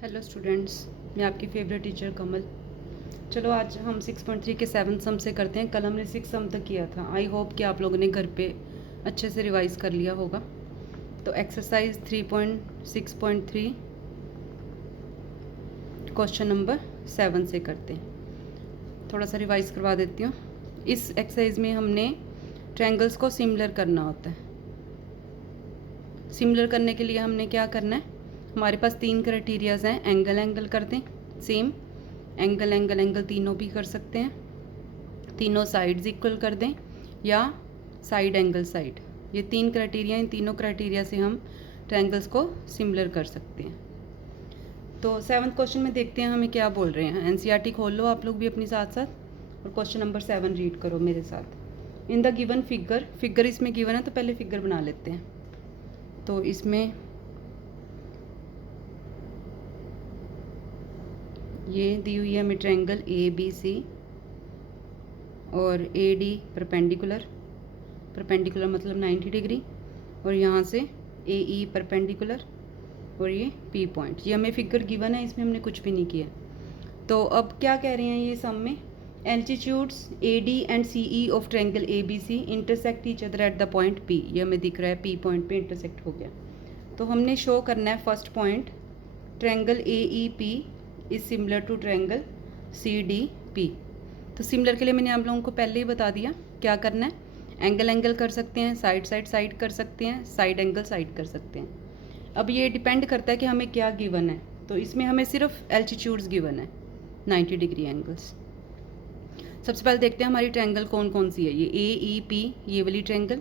Hello students, मैं आपकी favourite teacher कमल। चलो आज हम 6.3 के 7th सम से करते हैं। कल हमने 6 सम तक किया था। आई होप कि आप लोगों ने घर पे अच्छे से रिवाइज कर लिया होगा। तो एक्सरसाइज 3.6.3 क्वेश्चन नंबर 7 से करते हैं। थोड़ा सा रिवाइज करवा देती हूँ। इस एक्सरसाइज में हमने ट्रायंगल्स को सिमिलर करना होता है। सिमिलर करने के लिए हमने क्या करना है, हमारे पास 3 क्राइटेरियाज हैं। एंगल एंगल कर दें, सेम एंगल एंगल एंगल तीनों भी कर सकते हैं। तीनों साइड्स इक्वल कर दें या साइड एंगल साइड। ये 3 क्राइटेरिया, इन तीनों क्राइटेरिया से हम ट्रायंगल्स को सिमिलर कर सकते हैं। तो 7th क्वेश्चन में देखते हैं हमें क्या बोल रहे हैं। एनसीईआरटी खोल लो आप लोग भी अपनी साथ साथ, और क्वेश्चन नंबर 7 रीड करो मेरे साथ। इन द गिवन फिगर इसमें गिवन है तो पहले फिगर बना लेते हैं। तो इसमें ये दी हुई है हमें ट्रायंगल ABC और AD परपेंडिकुलर मतलब 90 डिग्री, और यहाँ से AE परपेंडिकुलर और ये P पॉइंट। ये हमें फिगर गिवन है, इसमें हमने कुछ भी नहीं किया। तो अब क्या कह रहे हैं ये सम में, altitudes AD and CE of triangle ABC intersect each other at the point P। ये हमें दिख रहा है P पॉइंट पे इंटरसेक्ट हो गया। तो हमने शो करना है first point, triangle AEP is similar to triangle CDP। तो सिमिलर के लिए मैंने आप लोगों को पहले ही बता दिया क्या करना है। एंगल एंगल कर सकते हैं, साइड कर सकते हैं, साइड एंगल साइड कर सकते हैं। अब ये डिपेंड करता है कि हमें क्या गिवन है। तो इसमें हमें सिर्फ एल्टीट्यूड्स गिवन है, 90 डिग्री एंगल्स। सबसे पहले देखते हैं हमारी ट्रायंगल कौन कौन सी है। ये AEP ये वाली ट्रायंगल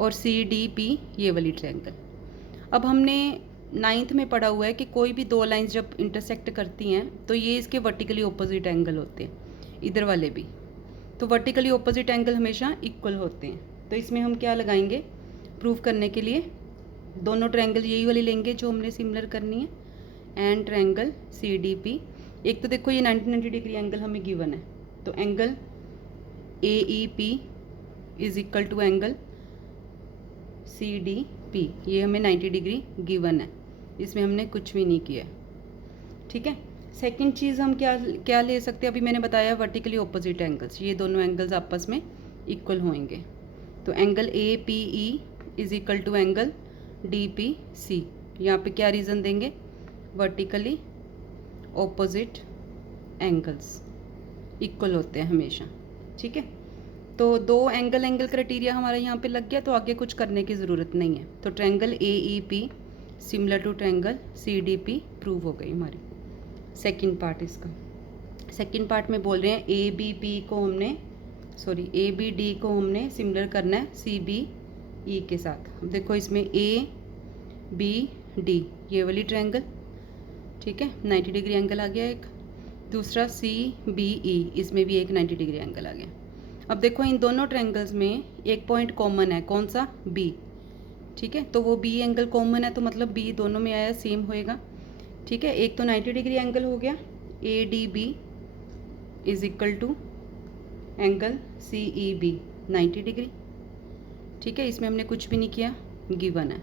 और CDP ये वाली ट्रायंगल। अब हमने 9th में पढ़ा हुआ है कि कोई भी दो लाइंस जब इंटरसेक्ट करती हैं तो ये इसके वर्टिकली ऑपोजिट एंगल होते हैं, इधर वाले भी। तो वर्टिकली ऑपोजिट एंगल हमेशा इक्वल होते हैं। तो इसमें हम क्या लगाएंगे प्रूव करने के लिए, दोनों ट्रायंगल यही वाली लेंगे जो हमने सिमिलर करनी है। एंड ट्रायंगल CDP, एक तो देखो ये 90 डिग्री एंगल हमें गिवन है, तो angle AEP is equal to angle CDP। ये हमें 90 डिग्री गिवन है, इसमें हमने कुछ भी नहीं किया। ठीक है, सेकंड चीज़ हम क्या ले सकते हैं, अभी मैंने बताया वर्टिकली ऑपोजिट एंगल्स। ये दोनों एंगल्स आपस में इक्वल होंगे। तो angle APE is equal to angle DPC। यहाँ पे क्या रीज़न देंगे, वर्टिकली ऑपोजिट एंगल्स इक्वल होते हैं हमेशा। ठीक है, तो दो एंगल क्राइटेरिया हमारा यहाँ पे लग गया, तो आगे कुछ करने की ज़रूरत नहीं है। तो triangle AEP similar to triangle CDP prove हो गई हमारी। सेकंड पार्ट इसका, सेकंड पार्ट में बोल रहे हैं ABD को हमने सिमिलर करना है CBE के साथ। अब देखो इसमें ABD ये वाली ट्रायंगल, ठीक है, 90 डिग्री एंगल आ गया एक। दूसरा CBE, इसमें भी एक 90 डिग्री एंगल आ गया। अब देखो इन दोनों ट्रायंगल्स में एक पॉइंट कॉमन है, कौन सा, B। ठीक है, तो वो B एंगल कॉमन है, तो मतलब B दोनों में आया सेम होएगा। ठीक है, एक तो 90 डिग्री एंगल हो गया, ADB is equal to angle CEB 90 degree. ठीक है, इसमें हमने कुछ भी नहीं किया, गिवन है।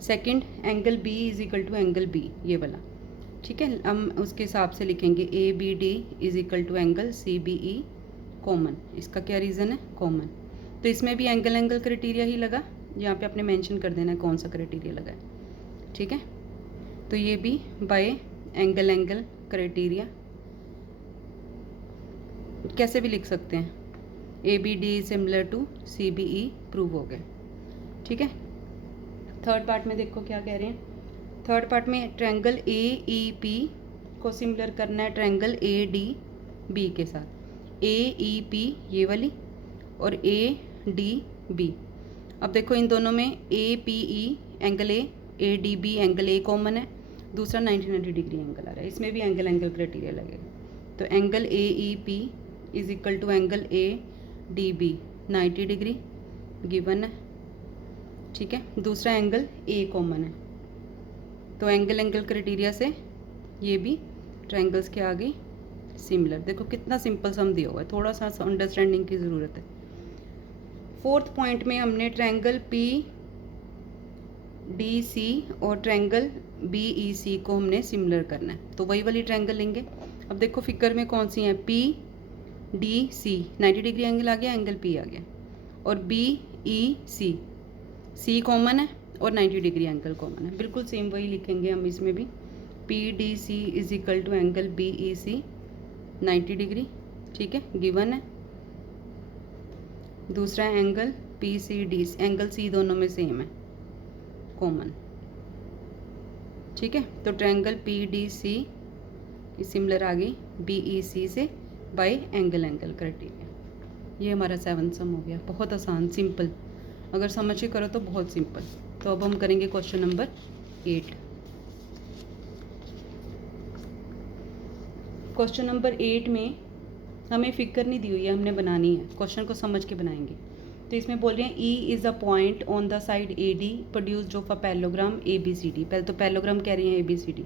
Second angle B is equal to angle B ये वाला। ठीक है, हम उसके हिसाब से लिखेंगे ABD is equal to angle CBE common. इसका क्या रीज़न है, कॉमन। तो इसमें भी एंगल क्राइटेरिया ही लगा, यहाँ पे आपने मेंशन कर देना है कौन सा क्राइटेरिया लगा है। ठीक है, तो ये भी बाय एंगल क्राइटेरिया कैसे भी लिख सकते हैं, ABD similar to CBE prove हो गए। ठीक है, थर्ड पार्ट में देखो क्या कह रहे हैं। थर्ड पार्ट में ट्रायंगल AEP को सिमिलर करना है ट्रायंगल ADB के साथ। AEP ये वाली और ADB। अब देखो इन दोनों में APE angle ADB angle A common है, दूसरा 90 डिग्री एंगल आ रहा है, इसमें भी एंगल क्राइटेरिया लगेगा। तो angle AEP is equal to angle ADB 90 degree given है। ठीक है, दूसरा एंगल A कॉमन है, तो एंगल क्राइटेरिया से ये भी ट्रायंगल्स के आगे सिमिलर। देखो कितना सिंपल सम दिया हुआ है, थोड़ा सा अंडरस्टैंडिंग की ज़रूरत है। फोर्थ पॉइंट में हमने ट्रायंगल डी सी और ट्रायंगल बी ई सी को हमने सिमिलर करना है, तो वही वाली ट्रायंगल लेंगे। अब देखो फिगर में कौन सी है, P D C 90 degree angle आ गया, एंगल पी आ गया, और बी ई सी कॉमन है और 90 डिग्री एंगल कॉमन है, बिल्कुल सेम वही लिखेंगे हम इसमें भी। P D C is equal to angle B E C 90 degree, ठीक है, गिवन है। दूसरा angle P C D, angle C दोनों में सेम है, कॉमन, ठीक है। तो triangle P D C similar आ गई बी ई सी से बाय एंगल क्राइटेरिया। ये हमारा 7th सम हो गया, बहुत आसान, सिंपल, अगर समझ के करो तो बहुत सिंपल। तो अब हम करेंगे क्वेश्चन नंबर 8। क्वेश्चन नंबर 8 में हमें फिगर नहीं दी हुई है, हमने बनानी है, क्वेश्चन को समझ के बनाएंगे। तो इसमें बोल रहे हैं E is a point on the side A D produced of a parallelogram A B C D. पहले तो पैरेललोग्राम कह रही हैं A B C D,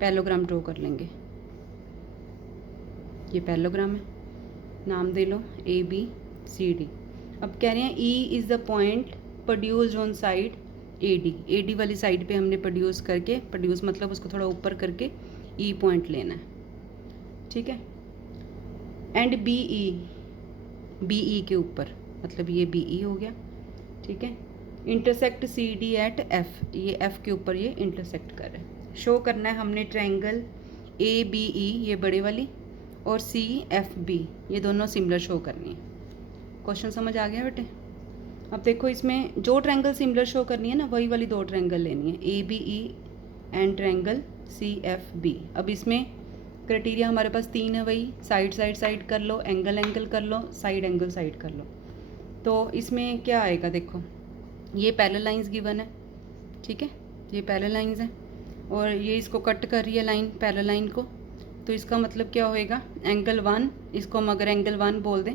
parallelogram draw कर लेंगे। ये पैरेललोग्राम है, नाम दे लो ए बी सी डी। अब कह रहे हैं E is the point produced on side A D वाली साइड पे हमने प्रोड्यूस करके, प्रोड्यूस मतलब उसको थोड़ा ऊपर करके ई पॉइंट लेना है, ठीक है। एंड बी ई के ऊपर, मतलब ये बी ई हो गया, ठीक है। Intersect C D at F, ये एफ के ऊपर ये इंटरसेक्ट कर रहा है। शो करना है हमने ट्रायंगल ए बी ई, ये बड़े वाली, और सी एफ बी, ये दोनों सिमिलर शो करनी है। क्वेश्चन समझ आ गया बेटे। अब देखो इसमें जो ट्रायंगल सिमिलर शो करनी है ना, वही वाली दो ट्रायंगल लेनी है, A B E and triangle C F B. अब इसमें क्राइटेरिया हमारे पास 3 है, वही साइड कर लो, एंगल कर लो, साइड कर लो। तो इसमें क्या आएगा, देखो ये पैरेलल लाइंस गिवन है, ठीक है, ये पैरेलल लाइंस हैं और ये इसको कट कर रही है लाइन, पैरेलल लाइन को। तो इसका मतलब क्या होएगा, एंगल 1, इसको हम अगर एंगल 1 बोल दें,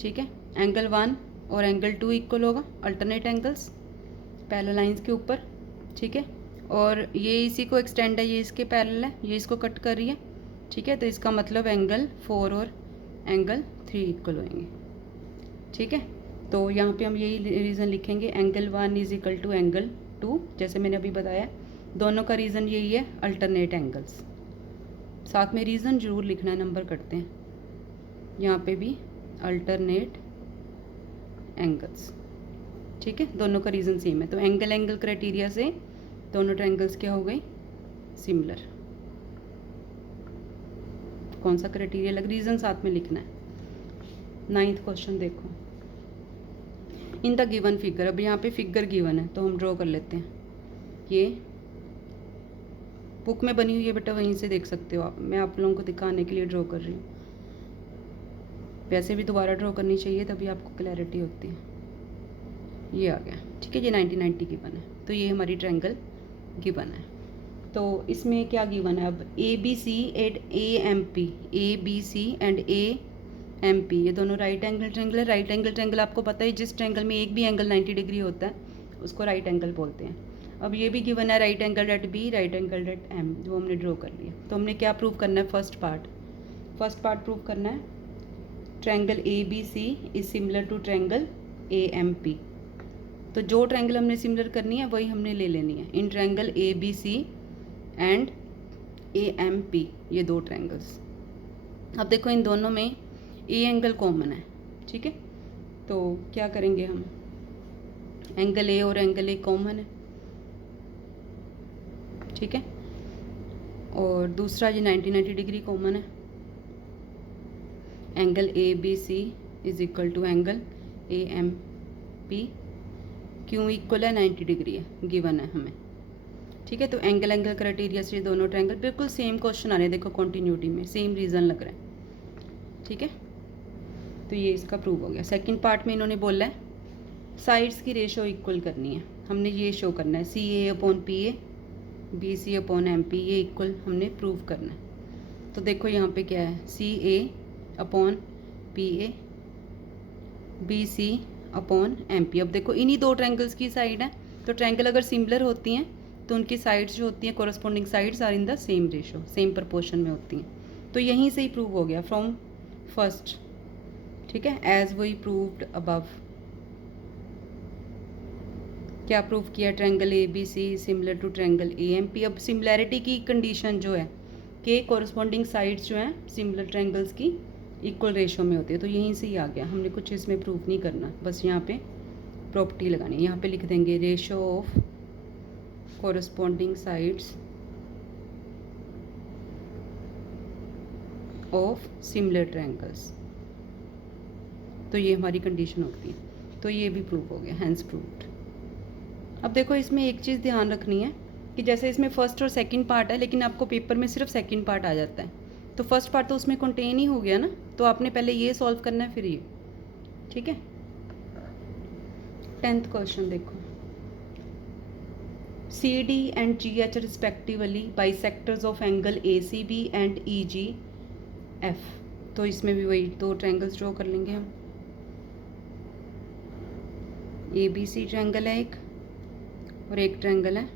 ठीक है, एंगल 1 और एंगल 2 इक्वल होगा, अल्टरनेट एंगल्स पैरेलल लाइंस के ऊपर, ठीक है। और ये इसी को एक्सटेंड है, ये इसके पैरेलल है, ये इसको कट कर रही है, ठीक है। तो इसका मतलब एंगल 4 और एंगल 3 इक्वल होंगे, ठीक है। तो यहाँ पे हम यही रीज़न लिखेंगे, angle 1 is equal to angle 2, जैसे मैंने अभी बताया, दोनों का रीज़न यही है, अल्टरनेट एंगल्स। साथ में रीज़न ज़रूर लिखना है, नंबर करते हैं, यहाँ पे भी अल्टरनेट एंगल्स, ठीक है, दोनों का रीज़न सेम है। तो एंगल क्राइटेरिया से दोनों ट्रायंगल्स क्या हो गए, सिमिलर। कौन सा क्राइटेरिया लग, रीज़न साथ में लिखना है। 9th क्वेश्चन देखो, इन द गिवन फिगर। अब यहाँ पे फिगर गिवन है तो हम ड्रॉ कर लेते हैं। ये बुक में बनी हुई है बेटा, वहीं से देख सकते हो आप, मैं आप लोगों को दिखाने के लिए ड्रॉ कर रही हूँ। वैसे भी दोबारा ड्रॉ करनी चाहिए, तभी आपको क्लैरिटी होती है। ये आ गया, ठीक है, ये 90 गिवन है। तो ये हमारी ट्रायंगल गिवन है। तो इसमें क्या गिवन है, अब A B C and A M P, A B C and A M P, ये दोनों राइट एंगल ट्रायंगल है। राइट एंगल ट्रायंगल आपको पता है, जिस ट्रायंगल में एक भी एंगल 90 डिग्री होता है उसको राइट एंगल बोलते हैं। अब ये भी गिवन है, right angle at B, right angle at M, जो हमने ड्रॉ कर लिया। तो हमने क्या प्रूव करना है, फर्स्ट पार्ट प्रूव करना है, triangle A B C is similar to triangle A M P. तो जो ट्रायंगल हमने सिमिलर करनी है वही हमने ले लेनी है, इन triangle A B C and A M P, ये दो ट्रायंगल्स। अब देखो इन दोनों में ए एंगल कॉमन है, ठीक है। तो क्या करेंगे हम, एंगल ए और एंगल ए कॉमन है, ठीक है। और दूसरा ये 90 डिग्री कॉमन है, angle A B C is equal to angle A M P, क्यों इक्वल है, 90 डिग्री है, गिवन है हमें, ठीक है। तो एंगल क्राइटेरिया से दोनों ट्रायंगल बिल्कुल सेम क्वेश्चन आ रहे हैं, देखो कॉन्टिन्यूटी में सेम रीज़न लग रहा है, ठीक है। तो ये इसका प्रूव हो गया। सेकंड पार्ट में इन्होंने बोला है साइड्स की रेशो इक्वल करनी है, हमने ये शो करना है, C A upon P A, B C upon M P, ये इक्वल हमने प्रूव करना है। तो देखो यहाँ पे क्या है, C A upon P A, B C upon M P. अब देखो इन्हीं दो ट्रायंगल्स की साइड है, तो ट्रायंगल अगर सिमिलर होती हैं तो उनकी साइड्स जो होती हैं corresponding sides are in the same ratio, same proportion में होती हैं। तो यहीं से ही प्रूव हो गया फ्रॉम फर्स्ट, ठीक है, एज वी प्रूव्ड अबव। क्या प्रूव किया, triangle A B C similar to triangle A M P. अब सिमिलैरिटी की कंडीशन जो है कि कॉरस्पॉन्डिंग साइड्स जो हैं सिमिलर ट्रायंगल्स की इक्वल रेशो में होती है, तो यहीं से ही आ गया, हमने कुछ इसमें प्रूव नहीं करना, बस यहाँ पे प्रॉपर्टी लगानी है। यहाँ पे लिख देंगे ratio of corresponding sides of similar triangles, तो ये हमारी कंडीशन होती है, तो ये भी प्रूव हो गया, हैंस प्रूव्ड। अब देखो इसमें एक चीज़ ध्यान रखनी है कि जैसे इसमें फर्स्ट और सेकंड पार्ट है, लेकिन आपको पेपर में सिर्फ सेकंड पार्ट आ जाता है, तो फर्स्ट पार्ट तो उसमें कंटेन ही हो गया ना, तो आपने पहले ये सॉल्व करना है फिर ये, ठीक है। 10th क्वेश्चन देखो, C D and G H respectively bisectors of angle A C B and E G F. तो इसमें भी वही दो ट्रायंगल्स ड्रॉ कर लेंगे हम, ए बी सी ट्रायंगल है एक, और एक ट्रायंगल है,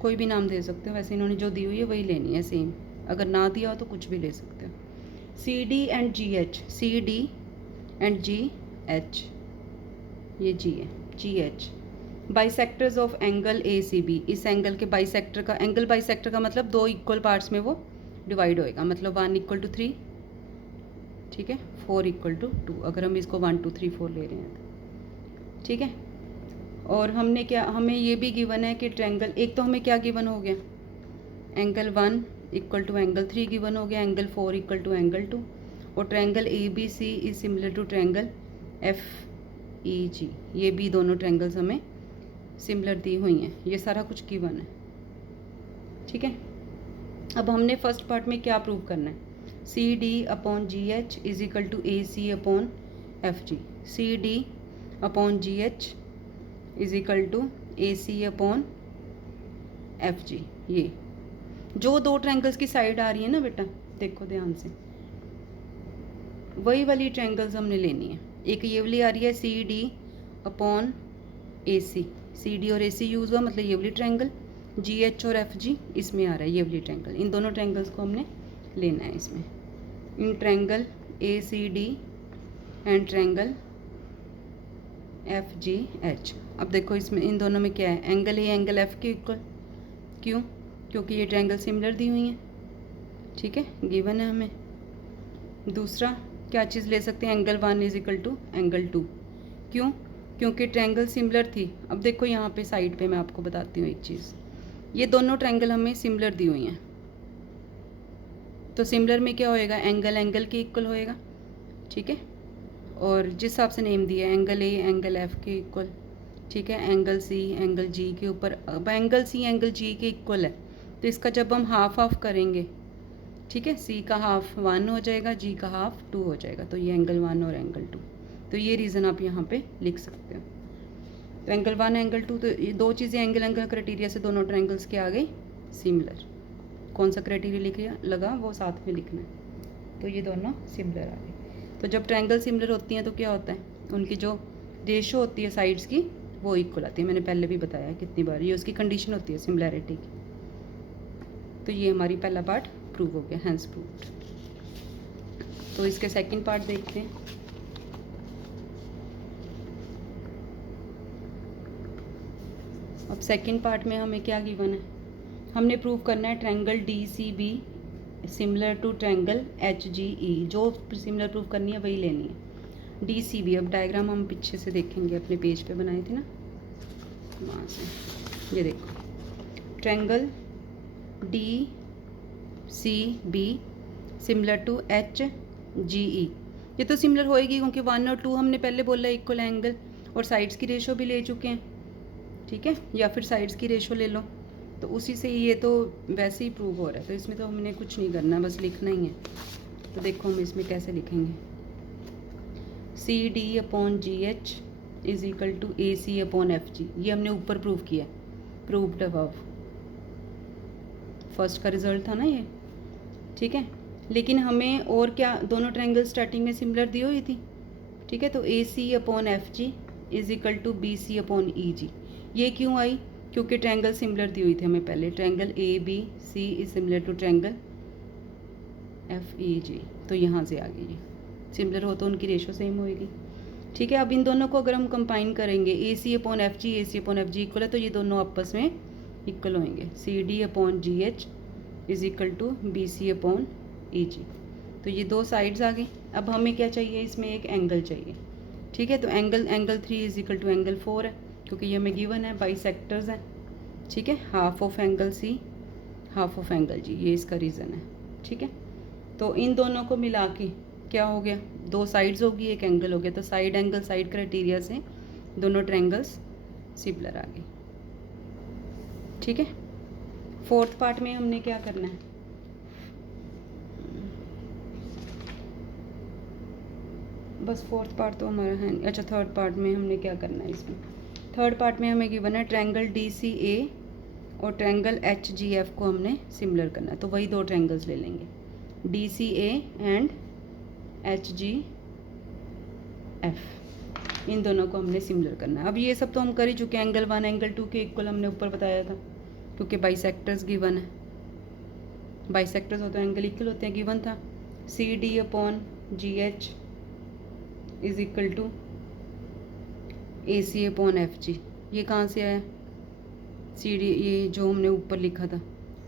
कोई भी नाम दे सकते हो, वैसे इन्होंने जो दी हुई है वही लेनी है सेम, अगर ना दिया हो तो कुछ भी ले सकते हो। C D and G H, C D and G H, ये जी है, G H bisectors of angle A C B, इस एंगल के बाइसेक्टर का, एंगल बाइसेक्टर का मतलब दो इक्वल पार्ट्स में वो डिवाइड होएगा, मतलब 1 = 3, ठीक है, 4 = 2, अगर हम इसको 1 2 3 4 ले रहे हैं तो, ठीक है। और हमने क्या, हमें ये भी गिवन है कि ट्रायंगल, एक तो हमें क्या गिवन हो गया, एंगल 1 = एंगल 3 गिवन हो गया, एंगल 4 = एंगल 2, और triangle A B C is similar to triangle F E G, ये भी दोनों ट्रायंगल्स हमें सिमिलर दी हुई हैं, ये सारा कुछ गिवन है, ठीक है। अब हमने फर्स्ट पार्ट में क्या प्रूव करना है, C D upon G H is equal to A C upon F G, C D upon G H is equal to A C upon F G. ये जो दो ट्रायंगल्स की साइड आ रही है ना बेटा, देखो ध्यान से, वही वाली ट्रायंगल्स हमने लेनी है। एक ये वाली आ रही है सी डी अपॉन ए सी, सी डी और ए सी यूज़ हुआ, मतलब ये वाली ट्रायंगल, जी एच और एफ जी इसमें आ रहा है ये वाली ट्रायंगल, इन दोनों ट्रायंगल्स को हमने लेना है इसमें, इन triangle A C D and triangle F G H. अब देखो इसमें इन दोनों में क्या है, एंगल ए एंगल एफ के इक्वल, क्यों, क्योंकि ये ट्रायंगल सिमिलर दी हुई हैं, ठीक है, गिवन है हमें। दूसरा क्या चीज़ ले सकते हैं, एंगल 1 = एंगल 2, क्यों, क्योंकि ट्रायंगल सिमिलर थी। अब देखो यहाँ पे साइड पे मैं आपको बताती हूँ एक चीज़, ये दोनों ट्रायंगल हमें सिमिलर दी हुई हैं, तो सिमिलर में क्या होएगा, एंगल एंगल के इक्वल होएगा, ठीक है, और जिस हिसाब से नेम दिया है एंगल ए एंगल एफ के इक्वल, ठीक है, एंगल सी एंगल जी के ऊपर, अब एंगल सी एंगल जी के इक्वल है, तो इसका जब हम हाफ हाफ करेंगे, ठीक है, सी का हाफ 1 हो जाएगा, जी का हाफ 2 हो जाएगा, तो ये एंगल 1 और एंगल 2, तो ये रीज़न आप यहाँ पे लिख सकते हो। तो एंगल 1 एंगल 2, तो ये दो चीज़ें एंगल एंगल क्राइटेरिया से दोनों ट्रायंगल्स के आ गई सिमिलर, कौन सा क्राइटेरिया लिख लगा वो साथ में लिखना है, तो ये दोनों सिमिलर आ गए। तो जब ट्रायंगल सिमिलर होती हैं तो क्या होता है, उनकी जो रेशो होती है साइड्स की वो इक्वल आती है, मैंने पहले भी बताया कितनी बार, ये उसकी कंडीशन होती है सिमिलैरिटी की। तो ये हमारी पहला पार्ट प्रूव हो गया, हैंस प्रूव्ड। तो इसके सेकंड पार्ट देखते हैं। अब सेकंड पार्ट में हमें क्या गिवन है, हमने प्रूव करना है triangle D C B similar to triangle H G E, जो सिमिलर प्रूव करनी है वही लेनी है। डी सी बी, अब डायग्राम हम पीछे से देखेंगे, अपने पेज पे बनाए थे ना वहाँ से, ये देखो triangle D C B similar to H G E, ये तो सिमिलर होएगी क्योंकि 1 और 2 हमने पहले बोला इक्वल एंगल, और साइड्स की रेशो भी ले चुके हैं, ठीक है, या फिर साइड्स की रेशो ले लो, तो उसी से ये तो वैसे ही प्रूव हो रहा है, तो इसमें तो हमने कुछ नहीं करना, बस लिखना ही है। तो देखो हम इसमें कैसे लिखेंगे, C D upon G H is equal to A C upon F G, ये हमने ऊपर प्रूव किया, प्रूव्ड अबव, फर्स्ट का रिजल्ट था ना ये, ठीक है। लेकिन हमें और क्या, दोनों ट्रायंगल स्टार्टिंग में सिमिलर दी हुई थी, ठीक है, तो A C upon F G is equal to B C upon E G, ये क्यों आई, क्योंकि ट्रायंगल सिमिलर दी हुई थी हमें पहले, triangle A B C is similar to triangle F E G, तो यहाँ से आ गई, ये सिमिलर हो तो उनकी रेशो सेम होएगी। ठीक है। अब इन दोनों को अगर हम कंबाइन करेंगे, A C upon F G, A C upon F G equal है, तो ये दोनों आपस में इक्वल होंगे। C D upon G H is equal to B C upon E G. तो ये दो साइड्स आ गई। अब हमें क्या चाहिए, इसमें एक एंगल चाहिए। ठीक है, तो angle 3 is equal to angle 4 है, क्योंकि ये हमें गिवन है, बाई सेक्टर्स हैं। ठीक है, half of angle C, half of angle G, ये इसका रीज़न है। ठीक है, तो इन दोनों को मिला के क्या हो गया, दो साइड्स होगी, एक एंगल हो गया। तो साइड एंगल साइड क्राइटेरिया से दोनों ट्रायंगल्स सिमिलर आ गए। ठीक है, फोर्थ पार्ट में हमने क्या करना है, बस फोर्थ पार्ट तो हमारा है। अच्छा, थर्ड पार्ट में हमने क्या करना है, इसमें थर्ड पार्ट में हमें गिवन है ट्रायंगल डी सी ए और ट्रायंगल एच जी एफ को हमने सिमिलर करना है। तो वही दो ट्रायंगल्स ले लेंगे, D C A and H G F, इन दोनों को हमने सिमिलर करना है। अब ये सब तो हम कर ही चुके हैं, एंगल 1 एंगल 2 के इक्वल हमने ऊपर बताया था, क्योंकि बाइसेक्टर्स गिवन है। बाइसेक्टर्स होते हैं एंगल इक्वल होते हैं, गिवन था। C D upon G H is equal to A C upon F G. ये कहाँ से आया, सी डी, ये जो हमने ऊपर लिखा था,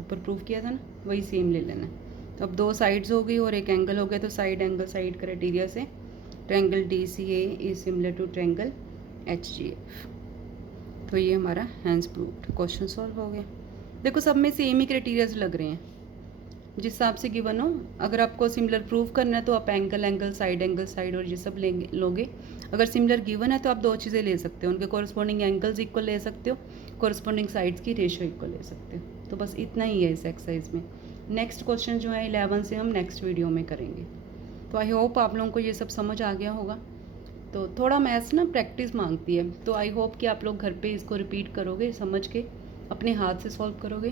ऊपर प्रूव किया था ना, वही सेम ले लेना है। तो अब दो साइड्स हो गई और एक एंगल हो गया, तो साइड एंगल साइड क्राइटेरिया से triangle D C A is similar to triangle H G F. तो ये हमारा हैंस प्रूव्ड, क्वेश्चन सॉल्व हो गया। देखो सब में सेम ही क्राइटेरियाज लग रहे हैं, जिस हिसाब से गिवन हो। अगर आपको सिमिलर प्रूव करना है तो आप एंगल साइड और ये सब लेंगे लोगे। अगर सिमिलर गिवन है तो आप दो चीज़ें ले सकते हो, उनके कॉरस्पॉन्डिंग एंगल्स इक्वल ले सकते हो, कॉरस्पॉन्डिंग साइड्स की रेशियो इक्वल ले सकते हो। तो बस इतना ही है इस एक्सरसाइज में। नेक्स्ट क्वेश्चन जो है 11 से हम नेक्स्ट वीडियो में करेंगे। तो आई होप आप लोगों को ये सब समझ आ गया होगा। तो थोड़ा मैथ्स ना प्रैक्टिस मांगती है, तो आई होप कि आप लोग घर पे इसको रिपीट करोगे, समझ के अपने हाथ से सॉल्व करोगे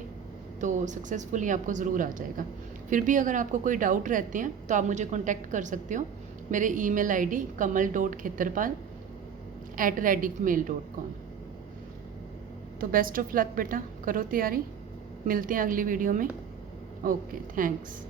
तो सक्सेसफुली आपको ज़रूर आ जाएगा। फिर भी अगर आपको कोई डाउट रहते हैं तो आप मुझे कांटेक्ट कर सकते हो। मेरे ईमेल आईडी kamal.khetarpal@rediffmail.com। तो बेस्ट ऑफ लक बेटा, करो तैयारी, मिलते हैं अगली वीडियो में। Okay, thanks.